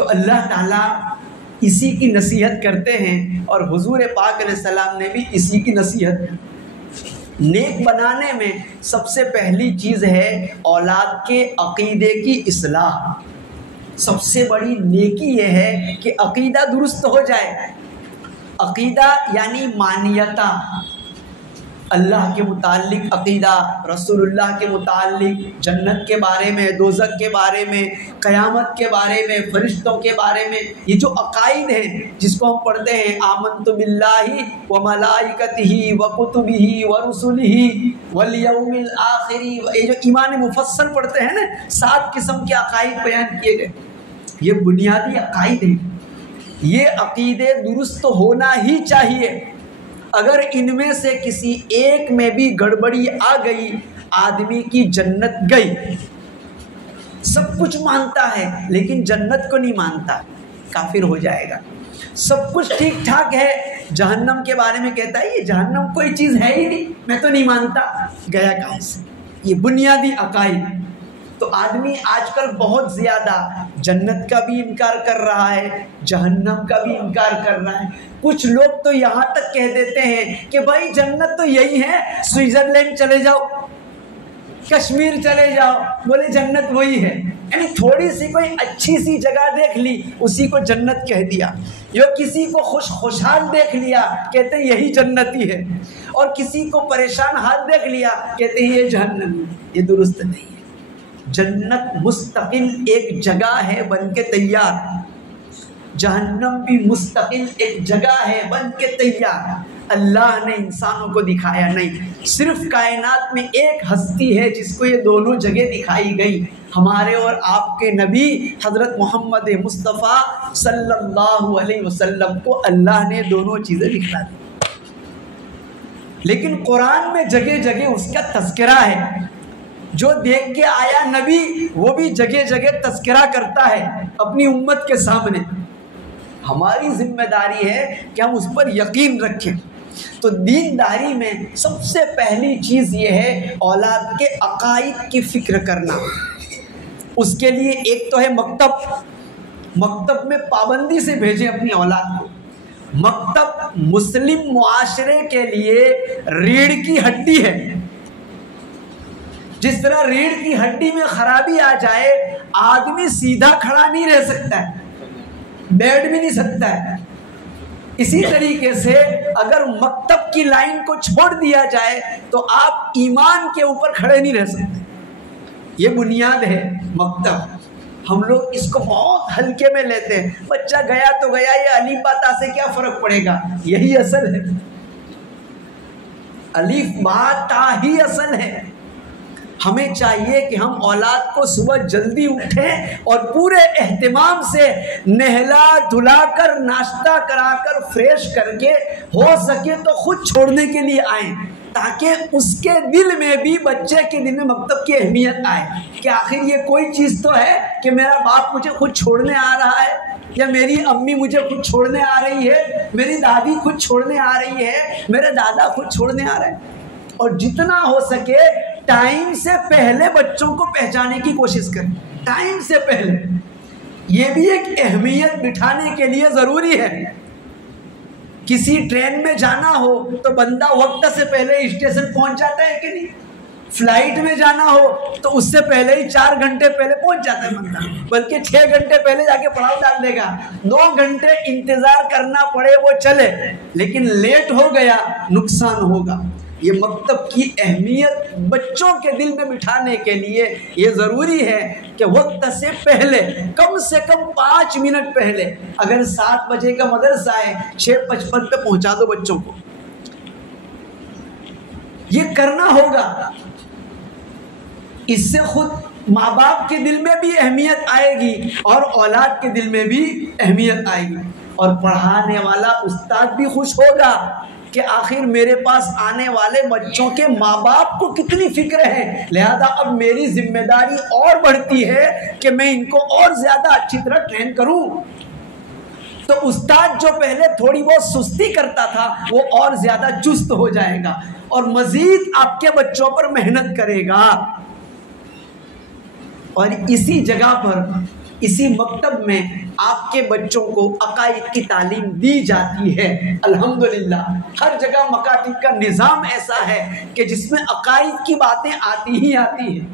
تو اللہ تعالیٰ اسی کی نصیحت کرتے ہیں، اور حضور پاک علیہ السلام نے بھی اسی کی نصیحت کی۔ نیک بنانے میں سب سے پہلی چیز ہے اولاد کے عقیدے کی اصلاح۔ سب سے بڑی نیکی یہ ہے کہ عقیدہ درست ہو جائے۔ عقیدہ یعنی مانیتا، اللہ کے متعلق عقیدہ، رسول اللہ کے متعلق، جنت کے بارے میں، دوزخ کے بارے میں، قیامت کے بارے میں، فرشتوں کے بارے میں، یہ جو عقائد ہیں جس کو ہم پڑھتے ہیں آمنت باللہ وملائکتہ وکتبہ ورسلہ والیوم الآخر، یہ جو ایمان مفصل پڑھتے ہیں نا، 7 قسم کے عقائد بیان کیے گئے، یہ بنیادی عقائد ہیں۔ یہ عقیدے درست ہونا ہی چاہیے۔ اگر ان میں سے کسی ایک میں بھی گڑبڑی آ گئی، آدمی کی جنت گئی۔ سب کچھ مانتا ہے لیکن جنت کو نہیں مانتا، کافر ہو جائے گا۔ سب کچھ ٹھیک ٹھاک ہے، جہنم کے بارے میں کہتا ہے یہ جہنم کوئی چیز ہے ہی نہیں، میں تو نہیں مانتا، گیا کہاں سے؟ یہ بنیادی عقائد۔ تو آدمی آج کل بہت زیادہ جنت کا بھی انکار کر رہا ہے، جہنم کا بھی انکار کر رہا ہے۔ کچھ لوگ تو یہاں تک کہہ دیتے ہیں کہ بھائی جنت تو یہی ہے، سوئٹزرلینڈ چلے جاؤ، کشمیر چلے جاؤ، بولے جنت وہی ہے۔ یعنی تھوڑی سی کوئی اچھی سی جگہ دیکھ لی، اسی کو جنت کہہ دیا۔ یا کسی کو خوشحال دیکھ لیا، کہتے ہیں یہی جنتی ہے، اور کسی کو پریشان حال دیکھ لیا، کہتے ہیں یہ جہنم ہے۔ یہ درست نہیں ہے۔ جنت مستقل ایک جگہ ہے بن کے تیار، جہنم بھی مستقل ایک جگہ ہے بن کے تیار۔ اللہ نے انسانوں کو دکھایا نہیں، صرف کائنات میں ایک ہستی ہے جس کو یہ دونوں جگہ دکھائی گئی، ہمارے اور آپ کے نبی حضرت محمد مصطفیٰ صلی اللہ علیہ وسلم کو اللہ نے دونوں چیزیں دکھا دی۔ لیکن قرآن میں جگہ جگہ اس کا تذکرہ ہے، جو دیکھ کے آیا نبی وہ بھی جگہ جگہ تذکرہ کرتا ہے اپنی امت کے سامنے۔ ہماری ذمہ داری ہے کہ ہم اس پر یقین رکھیں۔ تو دینداری میں سب سے پہلی چیز یہ ہے اولاد کے عقائد کی فکر کرنا۔ اس کے لیے ایک تو ہے مکتب میں پابندی سے بھیجیں اپنی اولاد کو۔ مکتب مسلم معاشرے کے لیے ریڑھ کی ہڈی ہے۔ جس طرح ریڑھ کی ہڈی میں خرابی آ جائے، آدمی سیدھا کھڑا نہیں رہ سکتا ہے، بیٹھ بھی نہیں سکتا ہے۔ اسی طریقے سے اگر مکتب کی لائن کو چھوڑ دیا جائے تو آپ ایمان کے اوپر کھڑے نہیں رہ سکتے۔ یہ بنیاد ہے مکتب۔ ہم لوگ اس کو بہت ہلکے میں لیتے ہیں، بچہ گیا تو گیا، یہ الف با تا سے کیا فرق پڑے گا، یہی اصل ہے، الف با تا ہی اصل ہے۔ ہمیں چاہیے کہ ہم اولاد کو صبح جلدی اٹھیں اور پورے اہتمام سے نہلا دھلا کر، ناشتہ کرا کر، فریش کر کے، ہو سکے تو خود چھوڑنے کے لیے آئیں، تاکہ اس کے دل میں بھی، بچے کے دل میں مکتب کی اہمیت آئے کہ آخر یہ کوئی چیز تو ہے کہ میرا باپ مجھے خود چھوڑنے آ رہا ہے، یا میری امی مجھے خود چھوڑنے آ رہی ہے، میری دادی خود چھوڑنے آ رہی ہے، میرے دادا خود چھوڑنے آ رہے ہیں۔ اور جتنا ہو سکے ٹائم سے پہلے بچوں کو پہچانے کی کوشش کریں، ٹائم سے پہلے۔ یہ بھی ایک اہمیت بٹھانے کے لیے ضروری ہے۔ کسی ٹرین میں جانا ہو تو بندہ وقت سے پہلے اسٹیشن پہنچ جاتا ہے کہ نہیں؟ فلائٹ میں جانا ہو تو اس سے پہلے ہی 4 گھنٹے پہلے پہنچ جاتا ہے بندہ، بلکہ 6 گھنٹے پہلے جا کے پڑاؤ ڈال دے گا۔ 9 گھنٹے انتظار کرنا پڑے وہ چلے، لیکن لیٹ ہو گیا نقصان ہوگا۔ یہ مکتب کی اہمیت بچوں کے دل میں بٹھانے کے لیے یہ ضروری ہے کہ وقت سے پہلے، کم سے کم 5 منٹ پہلے، اگر 7 بجے کا مدرسہ ہے 6:55 پہ پہنچا دو بچوں کو۔ یہ کرنا ہوگا، اس سے خود ماں باپ کے دل میں بھی اہمیت آئے گی اور اولاد کے دل میں بھی اہمیت آئے گی، اور پڑھانے والا استاد بھی خوش ہوگا کہ آخر میرے پاس آنے والے بچوں کے ماں باپ کو کتنی فکر ہے، لہذا اب میری ذمہ داری اور بڑھتی ہے کہ میں ان کو اور زیادہ اچھی طرح ٹرین کروں۔ تو استاد جو پہلے تھوڑی بہت سستی کرتا تھا وہ اور زیادہ چست ہو جائے گا اور مزید آپ کے بچوں پر محنت کرے گا۔ اور اسی جگہ پر اسی مکتب میں آپ کے بچوں کو عقائد کی تعلیم دی جاتی ہے۔ الحمدللہ ہر جگہ مکاتب کا نظام ایسا ہے کہ جس میں عقائد کی باتیں آتی ہی آتی ہیں۔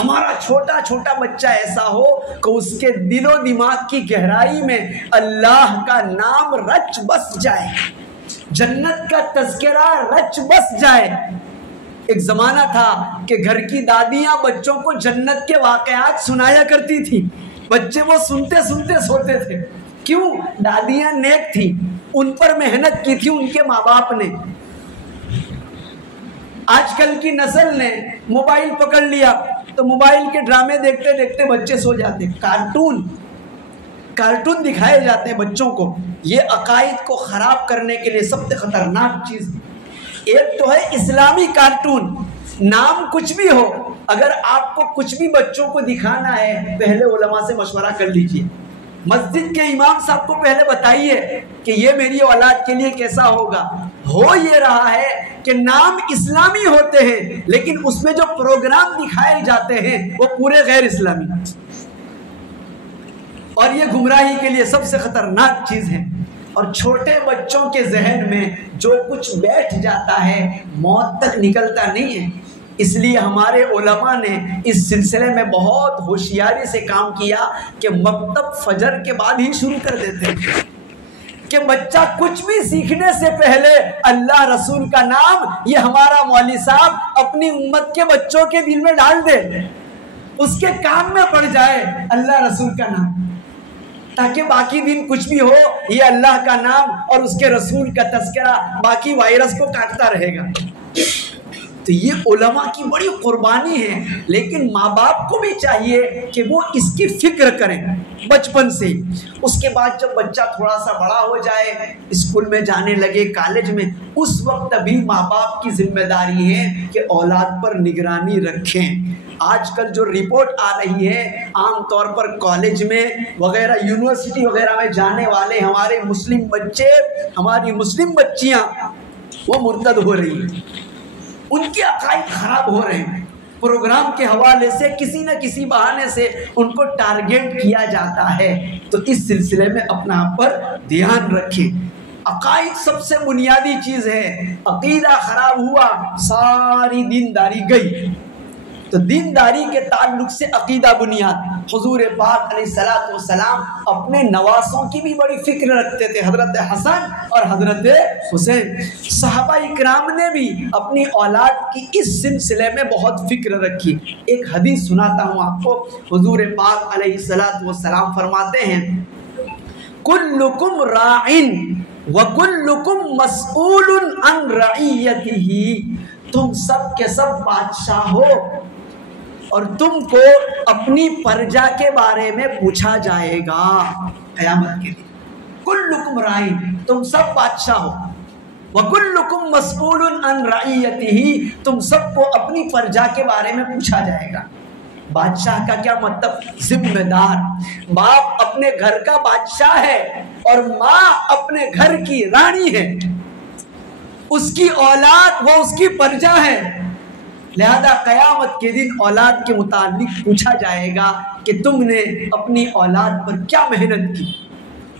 ہمارا چھوٹا چھوٹا بچہ ایسا ہو کہ اس کے دل و دماغ کی گہرائی میں اللہ کا نام رچ بس جائے، جنت کا تذکرہ رچ بس جائے۔ ایک زمانہ تھا کہ گھر کی دادیاں بچوں کو جنت کے واقعات سنایا کرتی تھی، بچے وہ سنتے سنتے سوتے تھے۔ کیوں؟ دادیاں نیک تھی، ان پر محنت کی تھی ان کے ماں باپ نے۔ آج کل کی نسل نے موبائل پکڑ لیا تو موبائل کے ڈرامے دیکھتے دیکھتے بچے سو جاتے، کارٹون دکھائے جاتے ہیں بچوں کو۔ یہ عقائد کو خراب کرنے کے لیے سب سے خطرناک چیز ہے۔ ایک تو ہے اسلامی کارٹون، نام کچھ بھی ہو، اگر آپ کو کچھ بھی بچوں کو دکھانا ہے پہلے علماء سے مشورہ کر لیجئے، مسجد کے امام صاحب کو پہلے بتائیے کہ یہ میری اولاد کے لیے کیسا ہوگا۔ ہو یہ رہا ہے کہ نام اسلامی ہوتے ہیں لیکن اس میں جو پروگرام دکھائے جاتے ہیں وہ پورے غیر اسلامی، اور یہ گمراہی کے لیے سب سے خطرناک چیز ہے۔ اور چھوٹے بچوں کے ذہن میں جو کچھ بیٹھ جاتا ہے موت تک نکلتا نہیں ہے۔ اس لیے ہمارے علماء نے اس سلسلے میں بہت ہوشیاری سے کام کیا کہ مکتب فجر کے بعد ہی شروع کر دیتے ہیں کہ بچہ کچھ بھی سیکھنے سے پہلے اللہ رسول کا نام یہ ہمارا مولوی صاحب اپنی امت کے بچوں کے دل میں ڈال دے، اس کے کام میں پڑ جائے اللہ رسول کا نام، تاکہ باقی دن کچھ بھی ہو یہ اللہ کا نام اور اس کے رسول کا تذکرہ باقی وائرس کو کاٹتا رہے گا۔ تو یہ علماء کی بڑی قربانی ہے، لیکن ماں باپ کو بھی چاہیے کہ وہ اس کی فکر کریں بچپن سے۔ اس کے بعد جب بچہ تھوڑا سا بڑا ہو جائے، اسکول میں جانے لگے، کالج میں، اس وقت بھی ماں باپ کی ذمہ داری ہے کہ اولاد پر نگرانی رکھیں۔ آج کل جو رپورٹ آ رہی ہے عام طور پر کالج میں وغیرہ یونیورسٹی وغیرہ میں جانے والے ہمارے مسلم بچے، ہماری مسلم بچیاں وہ مرتد ہو رہی ہیں، ان کے عقائد خراب ہو رہے ہیں، پروگرام کے حوالے سے کسی نہ کسی بہانے سے ان کو ٹارگیٹ کیا جاتا ہے۔ تو اس سلسلے میں اپنا پر دھیان رکھیں۔ عقائد سب سے بنیادی چیز ہے، عقیدہ خراب ہوا ساری دینداری گئی۔ تو دینداری کے تعلق سے عقیدہ بنیاد۔ حضور پاک علیہ الصلوۃ والسلام اپنے نواسوں کی بھی بڑی فکر رکھتے تھے، حضرت حسن اور حضرت حسین۔ صحابہ اکرام نے بھی اپنی اولاد کی اس سلسلے میں بہت فکر رکھی۔ ایک حدیث سناتا ہوں آپ کو، حضور پاک علیہ الصلوۃ والسلام فرماتے ہیں کلکم راعٍ وکلکم مسئول عن رعیتہ، تم سب کے سب بادشاہ ہو اور تم کو اپنی پرجا کے بارے میں پوچھا جائے گا قیامت کے دن۔ کلکم راعٍ، تم سب بادشاہ ہو، وکلکم مسئول عن رعیتہ، تم سب کو اپنی پرجا کے بارے میں پوچھا جائے گا۔ بادشاہ کا کیا مطلب؟ ذمہ دار۔ باپ اپنے گھر کا بادشاہ ہے اور ماں اپنے گھر کی رانی ہے، اس کی اولاد وہ اس کی پرجا ہے، لہذا قیامت کے دن اولاد کے متعلق پوچھا جائے گا کہ تم نے اپنی اولاد پر کیا محنت کی،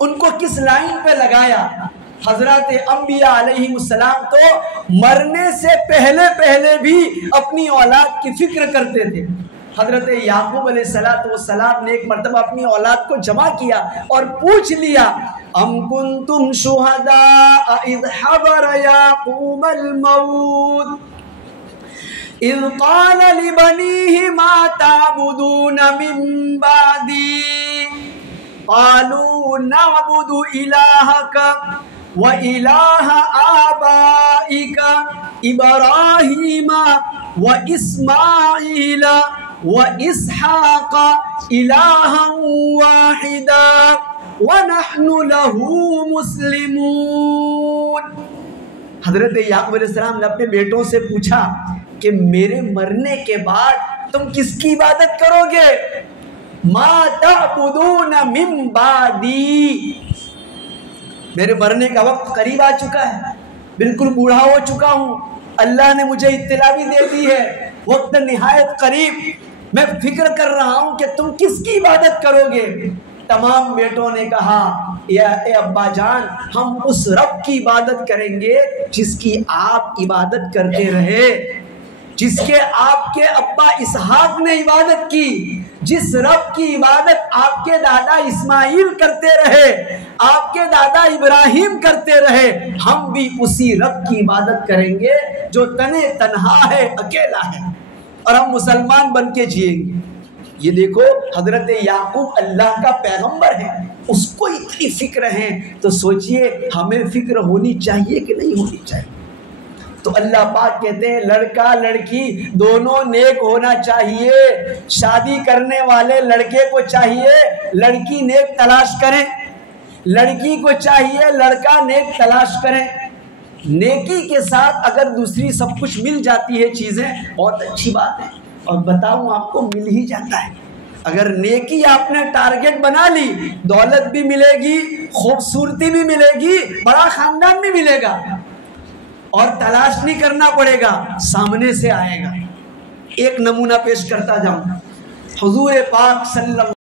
ان کو کس لائن پہ لگایا۔ حضرات انبیاء علیہ السلام تو مرنے سے پہلے بھی اپنی اولاد کی فکر کرتے تھے۔ حضرت یعقوب علیہ السلام نے ایک مرتبہ اپنی اولاد کو جمع کیا اور پوچھ لیا ام کنتم شہداء اذ حضر یعقوب الموت اذ قال لبنیہ ما تعبدون من بعدی قالوا نعبد الہک وإلہ آبائک ابراہیم وإسماعیل وإسحاق إلها واحدا ونحن له مسلمون۔ حضرت یعقوب علیہ السلام نے اپنے بیٹوں سے پوچھا کہ میرے مرنے کے بعد تم کس کی عبادت کرو گے؟ ما تعبدون من بعدی، میرے مرنے کا وقت قریب آ چکا ہے، بالکل بوڑھا ہو چکا ہوں، اللہ نے مجھے اطلاع بھی دے دی ہے، وقت نہایت قریب، میں فکر کر رہا ہوں کہ تم کس کی عبادت کرو گے۔ تمام بیٹوں نے کہا اے ابا جان، ہم اس رب کی عبادت کریں گے جس کی آپ عبادت کرتے رہے، جس کے آپ کے ابا اسحاق نے عبادت کی، جس رب کی عبادت آپ کے دادا اسماعیل کرتے رہے، آپ کے دادا ابراہیم کرتے رہے، ہم بھی اسی رب کی عبادت کریں گے جو تنے تنہا ہے، اکیلا ہے، اور ہم مسلمان بن کے جئیں گے۔ یہ دیکھو حضرت یعقوب اللہ کا پیغمبر ہے، اس کو اتنی فکر ہے، تو سوچئے ہمیں فکر ہونی چاہیے کہ نہیں ہونی چاہیے؟ تو اللہ پاک کہتے ہیں لڑکا لڑکی دونوں نیک ہونا چاہیے۔ شادی کرنے والے لڑکے کو چاہیے لڑکی نیک تلاش کریں، لڑکی کو چاہیے لڑکا نیک تلاش کریں۔ نیکی کے ساتھ اگر دوسری سب کچھ مل جاتی ہے چیزیں، بہت اچھی بات ہے، اور بتاؤں آپ کو مل ہی جاتا ہے۔ اگر نیکی آپ نے ٹارگٹ بنا لی، دولت بھی ملے گی، خوبصورتی بھی ملے گی، بڑا خاندان بھی ملے گا، اور تلاش نہیں کرنا پڑے گا، سامنے سے آئے گا۔ ایک نمونہ پیش کرتا جاؤں، حضور پاک صلی اللہ